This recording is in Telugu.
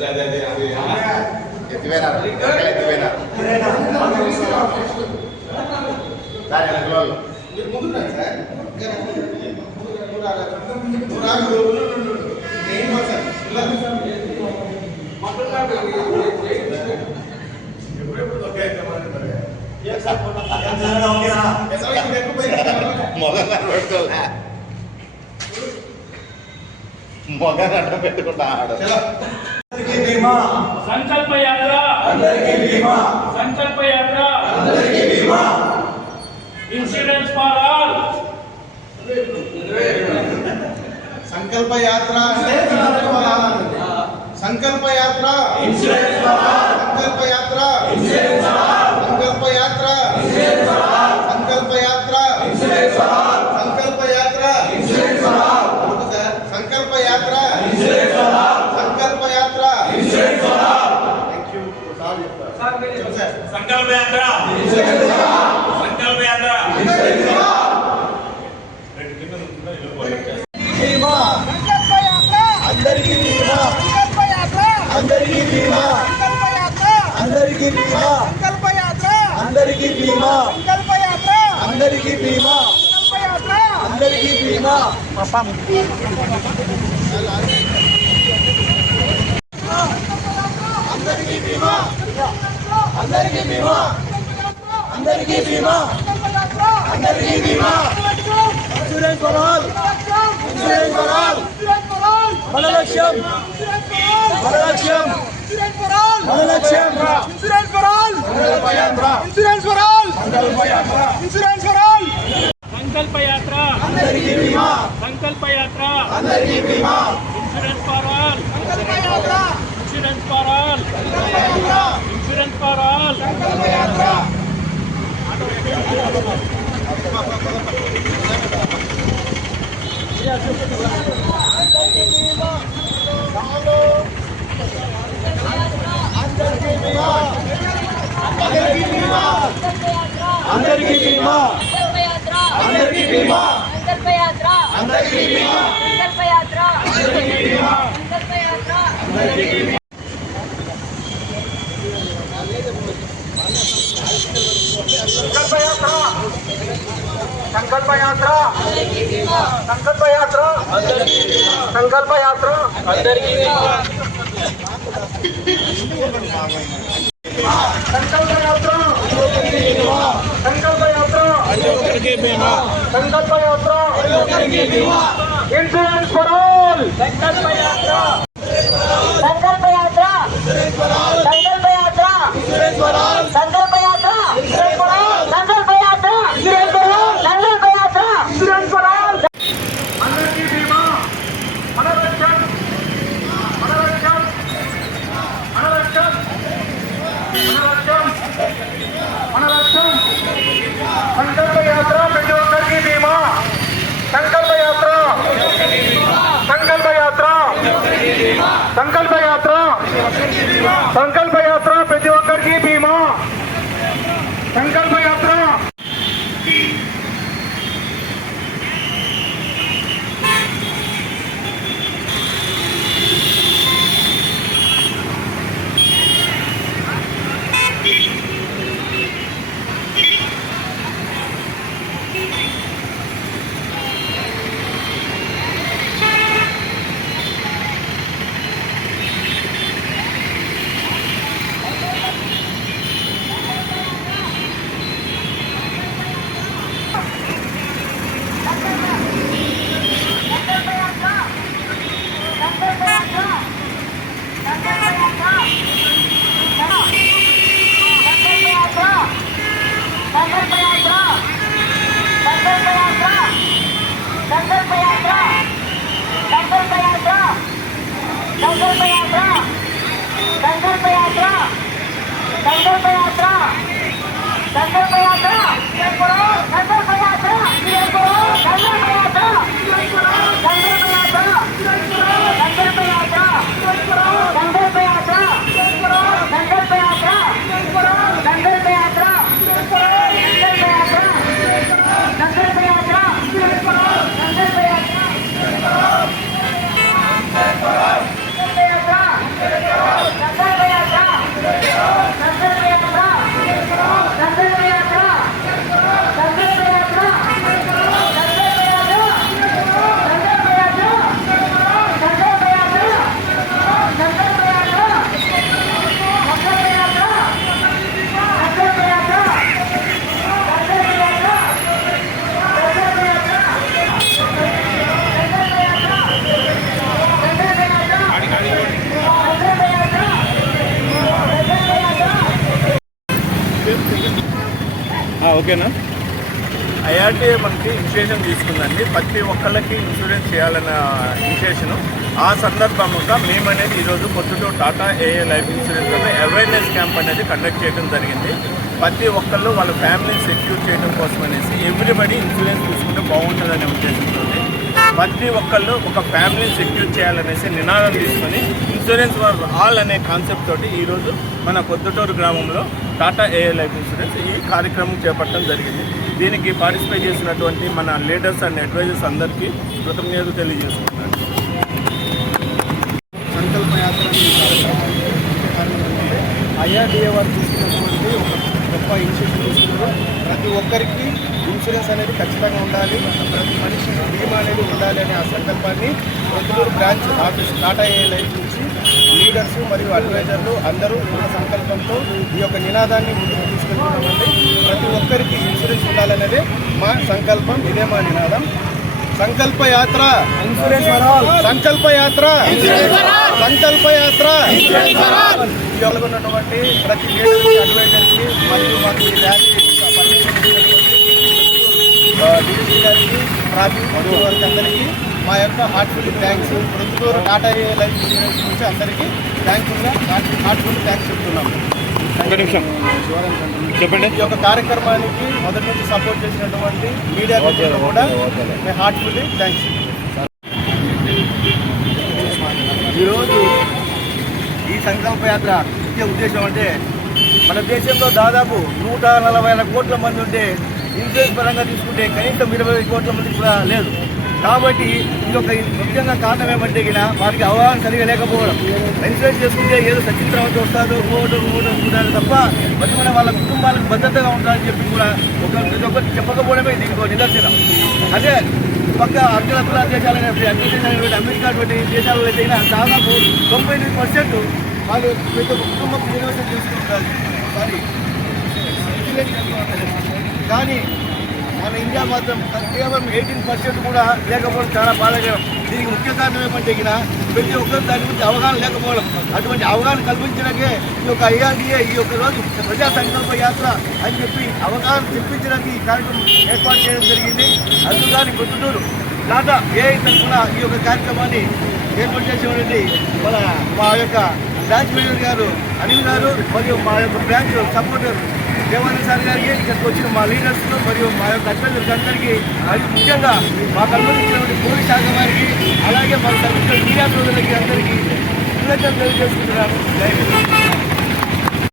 అదే అదే అదే అది ఎత్తివేనారు ఎత్తివేనారు దాని వెనకలో మొగన పెట్టుకోలే మొగన పెట్టుకుంటా ఆడ బీమా సంకల్ప యాత్ర అందరికీ బీమా సంకల్ప యాత్ర అందరికీ బీమా ఇన్సూరెన్స్ ఫర్ ఆల్ సంకల్ప యాత్ర అంటే సంకల్ప యాత్ర ఇన్సూరెన్స్ ఫర్ ఆల్ అందరికీ బీమా. అందరికీ బీమా. అందరికీ బీమా. అందరికీ బీమా. Insurance for all insurance for all మన లక్ష్యం. మన లక్ష్యం. మన లక్ష్యం. ఇన్సూరెన్స్ ఫర్ ఆల్ సంకల్ప యాత్ర. Insurance for all insurance for all సంకల్ప యాత్ర. అందరికీ బీమా. సంకల్ప యాత్ర అందరికీ బీమా ఇన్సూరెన్స్ ఫర్ ఆల్ సంకల్ప యాత్ర insurance for all insurance for all అందరికీ బీమా అందరికీ బీమా సంకల్పయాత్ర అందరికీ బీమా సంకల్పయాత్ర సంకల్పయాత్ర సంకల్ప యాత్ర సంకల్ప యాత్ర సంకల్ప యాత్ర సంకల్ప యాత్ర సంకల్ప యాత్ర సంకల్ప యాత్ర insurance Indians for all! ¡Sancalpa! సంకల్ప యాత్ర సంకల్ప యాత్ర ఓకేనా? ఐఆర్టీఏ మనకి ఇనిషియేషన్ తీసుకుందండి. ప్రతి ఒక్కళ్ళకి ఇన్సూరెన్స్ చేయాలన్న ఇనిషియేషన్. ఆ సందర్భంగా మేము అనేది ఈరోజు Proddatur Tata AIA life insurance మీద అవేర్నెస్ క్యాంప్ అనేది కండక్ట్ చేయడం జరిగింది. ప్రతి ఒక్కళ్ళు వాళ్ళ ఫ్యామిలీని సెక్యూర్ చేయడం కోసం అనేసి ఎవ్రీబడి ఇన్సూరెన్స్ తీసుకుంటే బాగుంటుందనే ఉద్దేశంతో ప్రతి ఒక్కళ్ళు ఒక ఫ్యామిలీని సెక్యూర్ చేయాలనేసి నినాదం తీసుకొని ఇన్సూరెన్స్ ఫర్ ఆల్ అనే కాన్సెప్ట్ తోటి ఈరోజు మన పొద్దుటూరు గ్రామంలో టాటా ఏఏ లైఫ్ ఇన్సూరెన్స్ ఈ కార్యక్రమం చేపట్టడం జరిగింది. దీనికి పార్టిసిపేట్ చేసినటువంటి మన లీడర్స్ అండ్ అడ్వైజర్స్ అందరికీ కృతజ్ఞతలు తెలియజేసుకుంటున్నాను. సంకల్ప యాత్ర అనే ఐఆర్డీఏ వారు తీసుకున్నటువంటి ఒక గొప్ప ఇనిషియేటివ్ తీసుకున్నారు ప్రతి ఒక్కరికి ఇన్సూరెన్స్ అనేది ఖచ్చితంగా ఉండాలి. ప్రతి మనిషికి బీమా అనేది ఉండాలి అనే ఆ సంకల్పాన్ని Proddatur branch office Tata AIA life నుంచి లీడర్స్ మరియు అడ్వైజర్లు అందరూ ఉన్న సంకల్పంతో ఈ యొక్క నినాదాన్ని ముందుకు తీసుకెళ్తున్నామండి. ప్రతి ఒక్కరికి ఇన్సూరెన్స్ ఉండాలనేదే మా సంకల్పం ఇదే మా నినాదం. సంకల్ప యాత్ర. ఇన్సూరెన్స్ సంకల్ప యాత్ర. సంకల్ప యాత్ర. ఉన్నటువంటి ప్రతి లీడర్కి అడ్వైజర్కి మరియు మాకు ఈ ర్యాలీ డీసీ గారికి ట్రాఫిక్ వారికి అందరికీ మా యొక్క heartful thanks. Proddatur Tata life insurance నుంచి అందరికీ థ్యాంక్ఫుల్గా హార్ట్ఫుల్ థ్యాంక్స్ చెప్తున్నాము చెప్పండి. ఈ యొక్క కార్యక్రమానికి మొదటి నుంచి సపోర్ట్ చేసినటువంటి మీడియా కూడా హార్ట్ఫుల్లీ థ్యాంక్స్ ఈరోజు ఈ సంకల్ప యాత్ర ముఖ్య ఉద్దేశం అంటే మన దేశంలో దాదాపు నూట నలభై కోట్ల మంది ఉంటే ఇన్సూరెన్స్ పరంగా తీసుకుంటే కనీసం ఇరవై కోట్ల మంది కూడా లేదు. కాబట్టి ఇది ఒక ముఖ్యంగా కారణం ఏమంటే గిన వారికి అవగాహన సరిగా లేకపోవడం ఇన్సూరెన్స్ చేసుకుంటే ఏదో సచిన్ తర్వాత వస్తారు ఓటు ఓటు ఉంటారు తప్ప బతుకునే వాళ్ళ కుటుంబాలకు భద్రతగా ఉంటారని చెప్పి కూడా ఒక ప్రతి ఒక్కరు చెప్పకపోవడమే దీనికి నిదర్శనం. అదే పక్క అగ్రకుల దేశాలైన అమెరికా వంటి దేశాలలో అయితే దాదాపు తొంభై ఎనిమిది పర్సెంట్ వాళ్ళు ప్రతి ఒక్క కుటుంబం యూనివర్సిటీ తీసుకుంటారు సారీ కానీ మన ఇండియా మాత్రం కేవలం ఎయిటీన్ పర్సెంట్ కూడా లేకపోవడం చాలా బాధాకరం. దీనికి ముఖ్య కారణం ఏమంటే ఇక ప్రతి ఒక్కరు దాని గురించి అవగాహన లేకపోవడం. అటువంటి అవగాహన కల్పించడానికే ఈ యొక్క ఐఆర్డీఏ ఈ యొక్క రోజు ప్రజా సంకల్ప యాత్ర అని చెప్పి అవగాహన తెప్పించడానికి ఈ కార్యక్రమం ఏర్పాటు చేయడం జరిగింది. అందుకని పొద్దుటూరు టాటా ఏ తరఫున ఈ యొక్క కార్యక్రమాన్ని ఏర్పాటు చేసేవారండి. మన మా యొక్క బ్రాంచ్ మేనేజర్ గారు అనిల్ గారు మరియు మా యొక్క బ్రాంచ్ సపోర్టర్ దేవానంద సార్ గారికి ఇక్కడికి వచ్చిన మా లీడర్స్ మరియు మా యొక్క అడ్వైజర్స్ అందరికీ అది ముఖ్యంగా మాకు అనుమతించినటువంటి పోలీస్ శాఖ వారికి అలాగే మా కల్పించిన మీడియా సోదరులకి అందరికీ కృతజ్ఞతలు తెలియజేసుకుంటున్నాను.